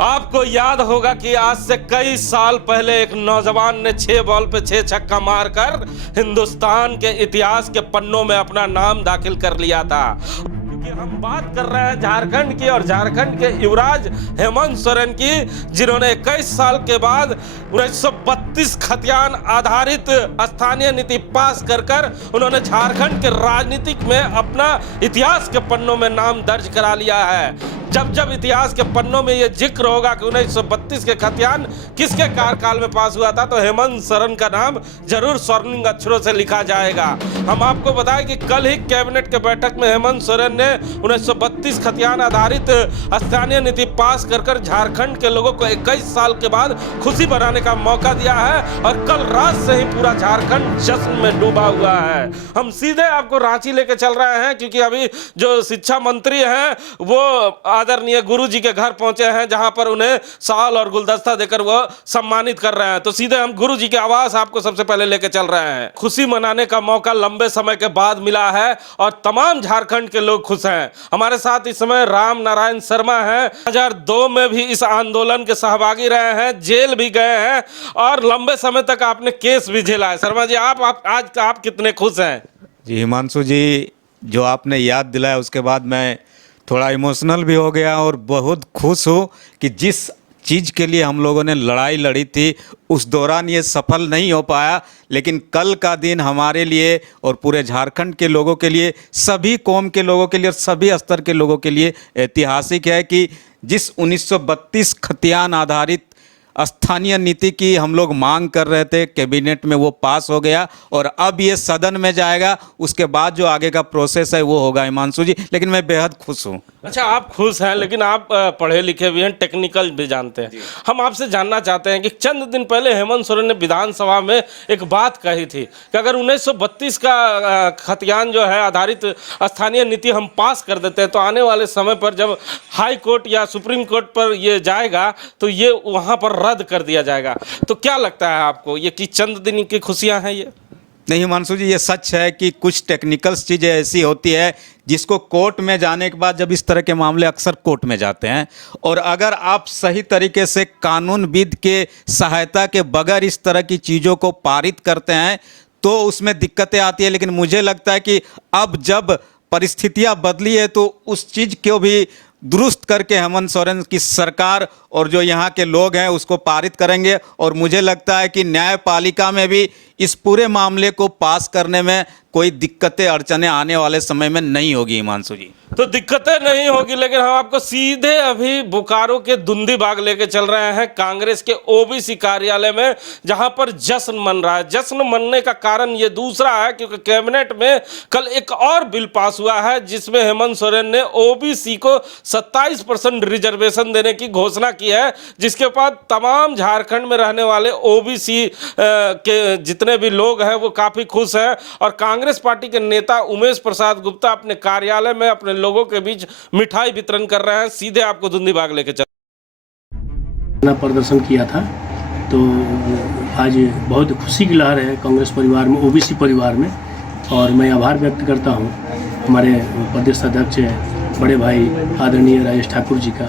आपको याद होगा कि आज से कई साल पहले एक नौजवान ने 6 बॉल पे 6 छक्का मारकर हिंदुस्तान के इतिहास के पन्नों में अपना नाम दाखिल कर लिया था। क्योंकि हम बात कर रहे हैं झारखंड की और झारखंड के युवराज हेमंत सोरेन की, जिन्होंने 21 साल के बाद 1932 खतियान आधारित स्थानीय नीति पास कर उन्होंने झारखंड के राजनीतिक में अपना इतिहास के पन्नों में नाम दर्ज करा लिया है। जब जब इतिहास के पन्नों में यह जिक्र होगा कि 1932 के खतियान किसके कार्यकाल में पास हुआ था, तो हेमंत सोरेन का नाम जरूर स्वर्णिम अक्षरों से लिखा जाएगा। हम आपको बताएं कि कल ही कैबिनेट के बैठक में हेमंत सोरेन ने 1932 खतियान आधारित स्थानीय नीति पास कर झारखंड के लोगों को 21 साल के बाद खुशी बनाने का मौका दिया है और कल रात से ही पूरा झारखंड जश्न में डूबा हुआ है। हम सीधे आपको रांची लेके चल रहे हैं, क्योंकि अभी जो शिक्षा मंत्री हैं वो आदरणीय गुरु जी के घर पहुंचे हैं, जहां पर उन्हें शाल और गुलदस्ता देकर वो सम्मानित कर रहे हैं। तो सीधे हम गुरु जी के आवास आपको सबसे पहले लेके चल रहे हैं। खुशी मनाने का मौका लंबे समय के बाद मिला है और तमाम झारखंड के लोग खुश हैं। हमारे साथ इस समय राम नारायण शर्मा हैं, 2002 में भी इस आंदोलन के सहभागी रहे हैं, जेल भी गए हैं और लंबे समय तक आपने केस भी झेला है। शर्मा जी, आप कितने खुश हैं? जी हिमांशु जी, जो आपने याद दिलाया उसके बाद मैं थोड़ा इमोशनल भी हो गया और बहुत खुश हूँ कि जिस चीज़ के लिए हम लोगों ने लड़ाई लड़ी थी उस दौरान ये सफल नहीं हो पाया, लेकिन कल का दिन हमारे लिए और पूरे झारखंड के लोगों के लिए, सभी कौम के लोगों के लिए और सभी स्तर के लोगों के लिए ऐतिहासिक है कि जिस 1932 खतियान आधारित स्थानीय नीति की हम लोग मांग कर रहे थे, कैबिनेट में वो पास हो गया और अब ये सदन में जाएगा। उसके बाद जो आगे का प्रोसेस है वो होगा हिमांशु जी, लेकिन मैं बेहद खुश हूँ। अच्छा, आप खुश हैं, लेकिन आप पढ़े लिखे भी हैं, टेक्निकल भी जानते हैं। हम आपसे जानना चाहते हैं कि चंद दिन पहले हेमंत सोरेन ने विधानसभा में एक बात कही थी कि अगर 1932 का खतियान जो है आधारित स्थानीय नीति हम पास कर देते हैं तो आने वाले समय पर जब हाई कोर्ट या सुप्रीम कोर्ट पर ये जाएगा तो ये वहाँ पर रद्द कर दिया जाएगा। तो क्या लगता है आपको ये कि चंद दिन की खुशियाँ हैं? ये नहीं हिमांशु जी, ये सच है कि कुछ टेक्निकल चीज़ें ऐसी होती है जिसको कोर्ट में जाने के बाद, जब इस तरह के मामले अक्सर कोर्ट में जाते हैं और अगर आप सही तरीके से कानूनविद के सहायता के बगैर इस तरह की चीज़ों को पारित करते हैं तो उसमें दिक्कतें आती है। लेकिन मुझे लगता है कि अब जब परिस्थितियां बदली है तो उस चीज़ को भी दुरुस्त करके हेमंत सोरेन की सरकार और जो यहाँ के लोग हैं उसको पारित करेंगे और मुझे लगता है कि न्यायपालिका में भी इस पूरे मामले को पास करने में कोई दिक्कतें अड़चनें आने वाले समय में नहीं होगी हिमांशु जी। तो दिक्कतें नहीं होगी, लेकिन हम आपको सीधे अभी बोकारो के दुंदी बाग लेके चल रहे हैं, कांग्रेस के ओबीसी कार्यालय में, जहां पर जश्न मन रहा है। जश्न मनने का कारण ये दूसरा है क्योंकि कैबिनेट में कल एक और बिल पास हुआ है जिसमें हेमंत सोरेन ने ओबीसी को 27% रिजर्वेशन देने की घोषणा की है, जिसके बाद तमाम झारखंड में रहने वाले ओबीसी के जितने भी लोग हैं वो काफ़ी खुश हैं। और कांग्रेस पार्टी के नेता उमेश प्रसाद गुप्ता अपने कार्यालय में अपने लोगों के बीच मिठाई वितरण कर रहे हैं। सीधे आपको दुंदी बाग लेके चल प्रदर्शन किया था, तो आज बहुत खुशी की लहर है कांग्रेस परिवार में, ओबीसी परिवार में, और मैं आभार व्यक्त करता हूं हमारे प्रदेश अध्यक्ष बड़े भाई आदरणीय राजेश ठाकुर जी का,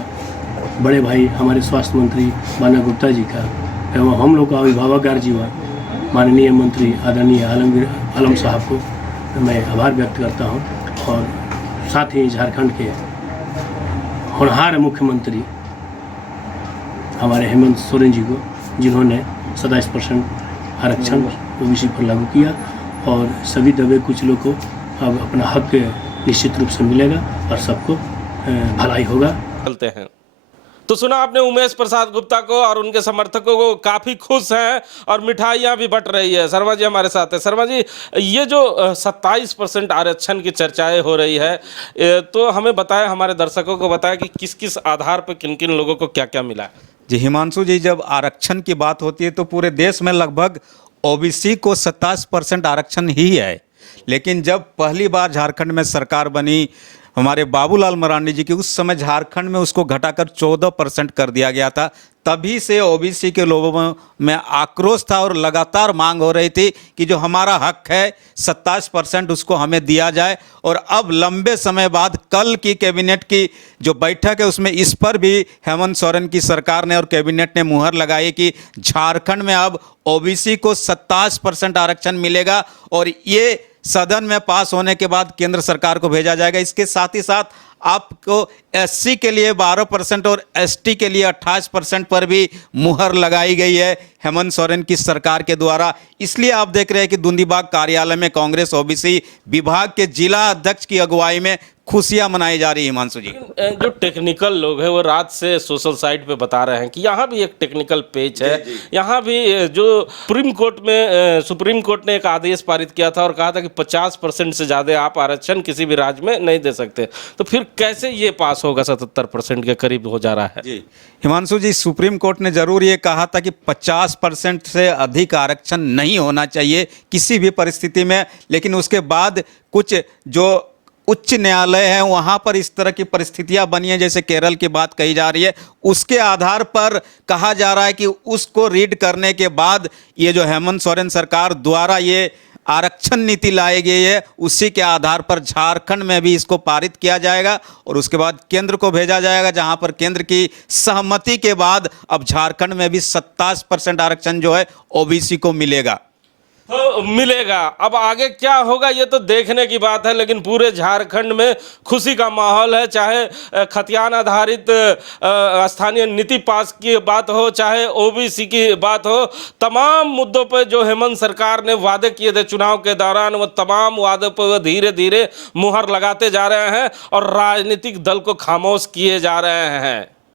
बड़े भाई हमारे स्वास्थ्य मंत्री माना गुप्ता जी का, एवं हम लोग का अभिभावक जीवन माननीय मंत्री आदरणीय आलम साहब को मैं आभार व्यक्त करता हूं, और साथ ही झारखंड के होनहार मुख्यमंत्री हमारे हेमंत सोरेन जी को, जिन्होंने 27% आरक्षण ओबीसी पर लागू किया और सभी दबे कुछ लोग को अब अपना हक निश्चित रूप से मिलेगा और सबको भलाई होगा। चलते हैं। तो सुना आपने उमेश प्रसाद गुप्ता को और उनके समर्थकों को, काफ़ी खुश हैं और मिठाइयाँ भी बट रही है। शर्मा जी हमारे साथ है। शर्मा जी, ये जो 27% आरक्षण की चर्चाएं हो रही है, तो हमें बताएं, हमारे दर्शकों को बताएं कि किस किस आधार पर किन किन लोगों को क्या क्या मिला है। जी हिमांशु जी, जब आरक्षण की बात होती है तो पूरे देश में लगभग ओबीसी को 27% आरक्षण ही है, लेकिन जब पहली बार झारखंड में सरकार बनी हमारे बाबूलाल मरांडी जी की, उस समय झारखंड में उसको घटाकर 14% कर दिया गया था। तभी से ओबीसी के लोगों में आक्रोश था और लगातार मांग हो रही थी कि जो हमारा हक है 27% उसको हमें दिया जाए। और अब लंबे समय बाद कल की कैबिनेट की जो बैठक है उसमें इस पर भी हेमंत सोरेन की सरकार ने और कैबिनेट ने मुहर लगाई कि झारखंड में अब ओबीसी को 27% आरक्षण मिलेगा और ये सदन में पास होने के बाद केंद्र सरकार को भेजा जाएगा। इसके साथ ही साथ आपको एससी के लिए 12% और एसटी के लिए 28% पर भी मुहर लगाई गई है हेमंत सोरेन की सरकार के द्वारा। इसलिए आप देख रहे हैं कि दुंदीबाग कार्यालय में कांग्रेस ओबीसी विभाग के जिला अध्यक्ष की अगुवाई में खुशियां मनाई जा रही है। हिमांशु जी, जो टेक्निकल लोग हैं वो रात से सोशल साइट पे बता रहे हैं कि यहाँ भी एक टेक्निकल पेच है। यहाँ भी जो सुप्रीम कोर्ट ने एक आदेश पारित किया था और कहा था कि 50% से ज़्यादा आप आरक्षण किसी भी राज्य में नहीं दे सकते। तो फिर कैसे ये पास होगा? 77% के करीब हो जा रहा है। जी हिमांशु जी, सुप्रीम कोर्ट ने जरूर ये कहा था कि 50% से अधिक आरक्षण नहीं होना चाहिए किसी भी परिस्थिति में, लेकिन उसके बाद कुछ जो उच्च न्यायालय है वहां पर इस तरह की परिस्थितियां बनी है, जैसे केरल की बात कही जा रही है, उसके आधार पर कहा जा रहा है कि उसको रीड करने के बाद ये जो हेमंत सोरेन सरकार द्वारा ये आरक्षण नीति लाई गई है उसी के आधार पर झारखंड में भी इसको पारित किया जाएगा और उसके बाद केंद्र को भेजा जाएगा, जहां पर केंद्र की सहमति के बाद अब झारखंड में भी 27% आरक्षण जो है ओबीसी को मिलेगा। तो मिलेगा। अब आगे क्या होगा ये तो देखने की बात है, लेकिन पूरे झारखंड में खुशी का माहौल है। चाहे खतियान आधारित स्थानीय नीति पास की बात हो, चाहे ओबीसी की बात हो, तमाम मुद्दों पर जो हेमंत सरकार ने वादे किए थे चुनाव के दौरान, वो तमाम वादों पर धीरे धीरे मुहर लगाते जा रहे हैं और राजनीतिक दल को खामोश किए जा रहे हैं।